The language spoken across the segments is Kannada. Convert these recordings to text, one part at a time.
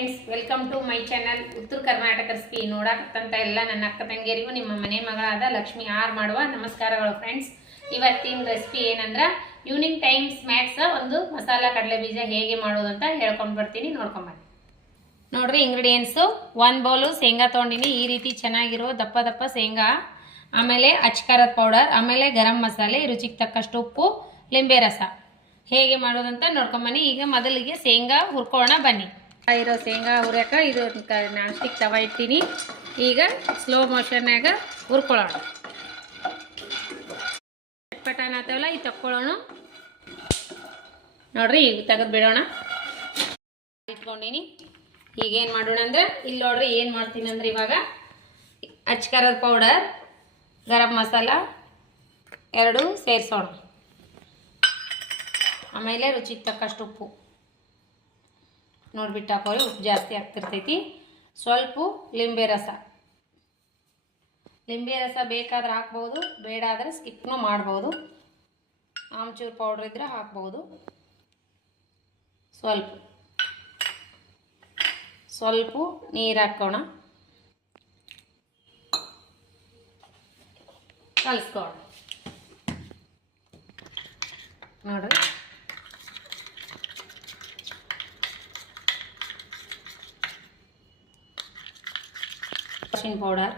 Friends, welcome to my channel Uttara Karnataka recipe. ನೋಡಾಕತ್ತಂತ ಎಲ್ಲ ನನ್ನ ಅಕ್ಕ ತಂಗಿಯರಿಗೂ ನಿಮ್ಮ ಮನೆ ಮಗಳಾದ ಲಕ್ಷ್ಮಿ ಆರ್ ಮಾಡುವ ನಮಸ್ಕಾರಗಳು. ಫ್ರೆಂಡ್ಸ್, ಇವತ್ತಿನ ರೆಸಿಪಿ ಏನಂದ್ರೆ ಈವ್ನಿಂಗ್ ಟೈಮ್ ಸ್ನ್ಯಾಕ್ಸ್ ಒಂದು ಮಸಾಲಾ ಕಡಲೆ ಬೀಜ ಹೇಗೆ ಮಾಡೋದು ಅಂತ ಹೇಳ್ಕೊಂಡು ಬರ್ತೀನಿ. ನೋಡ್ಕೊಂಬನ್ನಿ. ನೋಡ್ರಿ, ಇಂಗ್ರೀಡಿಯೆಂಟ್ಸು 1 ಬೌಲು ಶೇಂಗಾ ತೊಗೊಂಡಿನಿ. ಈ ರೀತಿ ಚೆನ್ನಾಗಿರೋ ದಪ್ಪ ದಪ್ಪ ಶೇಂಗಾ, ಆಮೇಲೆ ಅಚ್ಕಾರದ ಪೌಡರ್, ಆಮೇಲೆ ಗರಂ ಮಸಾಲೆ, ರುಚಿಗೆ ತಕ್ಕಷ್ಟು ಉಪ್ಪು, ಲಿಂಬೆ ರಸ. ಹೇಗೆ ಮಾಡೋದಂತ ನೋಡ್ಕೊಂಬನ್ನಿ. ಈಗ ಮೊದಲಿಗೆ ಶೇಂಗಾ ಹುರ್ಕೋಣ ಬನ್ನಿ. ಇರೋ ಶೇಂಗಾ ಹುರ್ಯಾಕ ಇದು ನಾನ್ ಸ್ಟಿಕ್ ತವ ಇಟ್ಟಿನಿ. ಈಗ ಸ್ಲೋ ಮೋಷನ್ನಾಗ ಹುರ್ಕೊಳ್ಳೋಣ. ಪಟಾನ ಆತವಲ್ಲ, ಇದು ತಕ್ಕೊಳ್ಳೋಣ. ನೋಡ್ರಿ, ಈಗ ತೆಗೆದು ಬಿಡೋಣ. ಇಟ್ಕೊಂಡಿನಿ. ಈಗೇನು ಮಾಡೋಣ ಅಂದ್ರೆ, ಇಲ್ಲಿ ನೋಡ್ರಿ ಏನು ಮಾಡ್ತೀನಿ ಅಂದ್ರೆ, ಇವಾಗ ಅಚ್ಕಾರದ ಪೌಡರ್, ಗರಂ ಮಸಾಲ 2 ಸೇರಿಸೋಣ. ಆಮೇಲೆ ರುಚಿಗೆ ತಕ್ಕಷ್ಟು ಉಪ್ಪು ನೋಡ್ಬಿಟ್ಟು ಹಾಕೋರಿ, ಉಪ್ಪು ಜಾಸ್ತಿ ಆಗ್ತಿರ್ತೈತಿ. ಸ್ವಲ್ಪ ಲಿಂಬೆ ರಸ. ಲಿಂಬೆ ರಸ ಬೇಕಾದ್ರೆ ಹಾಕ್ಬೋದು, ಬೇಡ ಆದರೆ ಸ್ಕಿಪ್ನೂ ಮಾಡ್ಬೋದು. ಆಮ್ಚೂರು ಪೌಡ್ರ್ ಇದ್ರೆ ಹಾಕ್ಬೋದು. ಸ್ವಲ್ಪ ನೀರು ಹಾಕೋಣ, ಕಲಿಸ್ಕೋಣ. ನೋಡ್ರಿ, ಅರಿಶಿನ ಪೌಡರ್,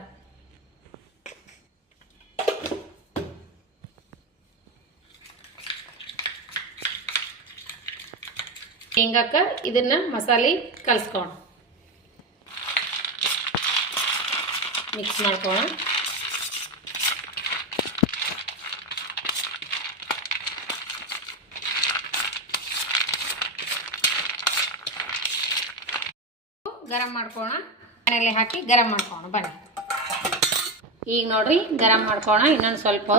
ಶೇಂಗಾಕ ಇದನ್ನ ಮಸಾಲೆ ಕಲಿಸ್ಕೋಣ, ಮಿಕ್ಸ್ ಮಾಡ್ಕೋಣ. ಗರಂ ಮಾಡ್ಕೋಣ. ಮನೆಯಲ್ಲೇ ಹಾಕಿ ಗರಂ ಮಾಡ್ಕೋಣ ಬನ್ನಿ. ಈಗ ನೋಡ್ರಿ, ಗರಂ ಮಾಡ್ಕೋಣ. ಇನ್ನೊಂದು ಸ್ವಲ್ಪ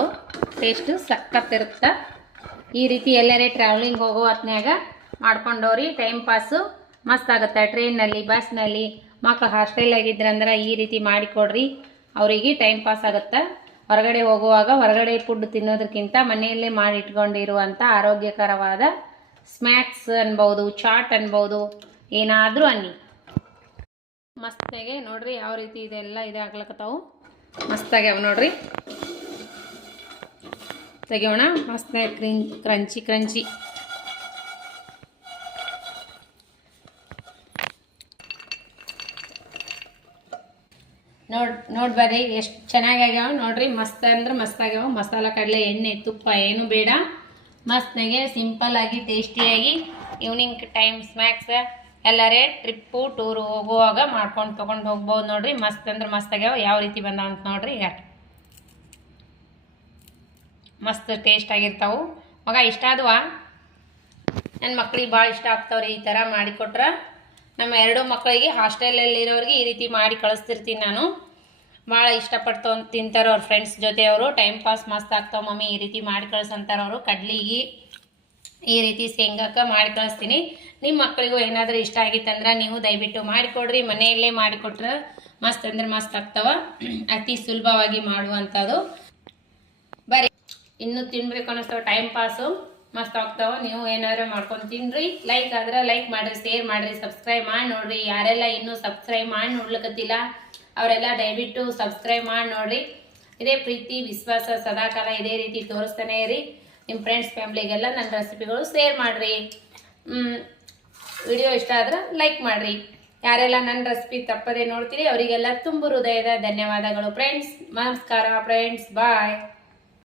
ಟೇಸ್ಟ್ ಸಕ್ಕತ್ತಿರುತ್ತೆ. ಈ ರೀತಿ ಎಲ್ಲರೇ ಟ್ರಾವೆಲಿಂಗ್ ಹೋಗೋ ಹೊತ್ನ್ಯಾಗ ಮಾಡ್ಕೊಂಡವ್ರಿ ಟೈಮ್ ಪಾಸು ಮಸ್ತ್ ಆಗುತ್ತೆ. ಟ್ರೈನಲ್ಲಿ, ಬಸ್ನಲ್ಲಿ, ಮಕ್ಕಳು ಹಾಸ್ಟೆಲಾಗಿದ್ರಂದ್ರೆ ಈ ರೀತಿ ಮಾಡಿಕೊಡ್ರಿ, ಅವರಿಗೆ ಟೈಮ್ ಪಾಸ್ ಆಗುತ್ತೆ. ಹೊರಗಡೆ ಹೋಗುವಾಗ ಹೊರಗಡೆ ಫುಡ್ ತಿನ್ನೋದಕ್ಕಿಂತ ಮನೆಯಲ್ಲೇ ಮಾಡಿ ಇಟ್ಕೊಂಡಿರುವಂಥ ಆರೋಗ್ಯಕರವಾದ ಸ್ನ್ಯಾಕ್ಸ್ ಅನ್ಬೋದು, ಚಾಟ್ ಅನ್ಬೋದು, ಏನಾದರೂ ಅನ್ನಿ. ಮಸ್ತಾಗೆ ನೋಡ್ರಿ ಯಾವ ರೀತಿ ಇದೆಲ್ಲ ಆಗ್ಲಕತ್ತಾವು. ಮಸ್ತಾಗ್ಯಾವ ನೋಡ್ರಿ. ತೆಗಿಯೋಣ. ಮಸ್ತಾಗಿ ಕ್ರಂಚಿ ನೋಡ್ಬರ್ರಿ ಎಷ್ಟು ಚೆನ್ನಾಗ್ಯಾವ ನೋಡ್ರಿ. ಮಸ್ತ್ ಅಂದ್ರೆ ಮಸ್ತಾಗ್ಯಾವ. ಮಸಾಲ ಕಡಲೆ, ಎಣ್ಣೆ, ತುಪ್ಪ ಏನು ಬೇಡ. ಮಸ್ತಾಗೆ ಸಿಂಪಲ್ ಆಗಿ ಟೇಸ್ಟಿಯಾಗಿ ಈವ್ನಿಂಗ್ ಟೈಮ್ ಸ್ನ್ಯಾಕ್ಸ್ ಎಲ್ಲರೇ ಟ್ರಿಪ್ಪು ಟೂರು ಹೋಗುವಾಗ ಮಾಡ್ಕೊಂಡು ತೊಗೊಂಡು ಹೋಗ್ಬೋದು. ನೋಡ್ರಿ, ಮಸ್ತ್ ಅಂದ್ರೆ ಮಸ್ತ್ ಆಗ್ಯಾವ. ಯಾವ ರೀತಿ ಬಂದಾವ ಅಂತ ನೋಡ್ರಿ. ಈಗ ಮಸ್ತ್ ಟೇಸ್ಟ್ ಆಗಿರ್ತಾವು. ಮಗ ಇಷ್ಟ ಆದ್ವಾ? ನನ್ನ ಮಕ್ಳಿಗೆ ಭಾಳ ಇಷ್ಟ ಆಗ್ತಾವ್ರಿ ಈ ಥರ ಮಾಡಿಕೊಟ್ರೆ. ನಮ್ಮ 2 ಮಕ್ಕಳಿಗೆ ಹಾಸ್ಟೆಲಲ್ಲಿರೋರಿಗೆ ಈ ರೀತಿ ಮಾಡಿ ಕಳಿಸ್ತಿರ್ತೀನಿ ನಾನು. ಭಾಳ ಇಷ್ಟಪಡ್ತು ತಿಂತಾರೆ ಅವ್ರ ಫ್ರೆಂಡ್ಸ್ ಜೊತೆ. ಅವರು ಟೈಮ್ ಪಾಸ್ ಮಸ್ತ್ ಆಗ್ತಾವ ಮಮ್ಮಿ ಈ ರೀತಿ ಮಾಡಿ ಕಳ್ಸಂತಾರೆ ಅವರು. ಕಡ್ಲಿಗೆ ಈ ರೀತಿ ಶೇಂಗಾಕ ಮಾಡಿ ಕಳಿಸ್ತೀನಿ. ನಿಮ್ಮ ಮಕ್ಕಳಿಗೂ ಏನಾದರೂ ಇಷ್ಟ ಆಗಿತ್ತಂದ್ರೆ ನೀವು ದಯವಿಟ್ಟು ಮಾಡಿಕೊಡ್ರಿ. ಮನೆಯಲ್ಲೇ ಮಾಡಿಕೊಟ್ರೆ ಮಸ್ತ್ ಅಂದ್ರೆ ಮಸ್ತ್ ಆಗ್ತಾವ. ಅತಿ ಸುಲಭವಾಗಿ ಮಾಡುವಂಥದ್ದು. ಬರೀ ಇನ್ನೂ ತಿನ್ಬೇಕು ಅನ್ನಿಸ್ತಾವ, ಟೈಮ್ ಪಾಸು ಮಸ್ತ್ ಆಗ್ತಾವ. ನೀವು ಏನಾದ್ರು ಮಾಡ್ಕೊಂಡು ತಿನ್ರಿ. ಲೈಕ್ ಆದ್ರೆ ಲೈಕ್ ಮಾಡಿರಿ, ಶೇರ್ ಮಾಡಿರಿ, ಸಬ್ಸ್ಕ್ರೈಬ್ ಮಾಡಿ ನೋಡ್ರಿ. ಯಾರೆಲ್ಲ ಇನ್ನೂ ಸಬ್ಸ್ಕ್ರೈಬ್ ಮಾಡಿ ನೋಡ್ಲಿಕ್ಕತ್ತಿಲ್ಲ ಅವರೆಲ್ಲ ದಯವಿಟ್ಟು ಸಬ್ಸ್ಕ್ರೈಬ್ ಮಾಡಿ ನೋಡ್ರಿ. ಇದೇ ಪ್ರೀತಿ ವಿಶ್ವಾಸ ಸದಾಕಾಲ ಇದೇ ರೀತಿ ತೋರಿಸ್ತಾನೆ ಇರಿ. ನಿಮ್ಮ ಫ್ರೆಂಡ್ಸ್ ಫ್ಯಾಮ್ಲಿಗೆಲ್ಲ ನನ್ನ ರೆಸಿಪಿಗಳು ಶೇರ್ ಮಾಡಿರಿ. ವಿಡಿಯೋ ಇಷ್ಟ ಆದ್ರೆ ಲೈಕ್ ಮಾಡಿರಿ. ಯಾರೆಲ್ಲ ನನ್ನ ರೆಸಿಪಿ ತಪ್ಪದೆ ನೋಡ್ತೀರಿ ಅವರಿಗೆಲ್ಲ ತುಂಬ ಹೃದಯದ ಧನ್ಯವಾದಗಳು ಫ್ರೆಂಡ್ಸ್. ನಮಸ್ಕಾರ ಫ್ರೆಂಡ್ಸ್, ಬಾಯ್.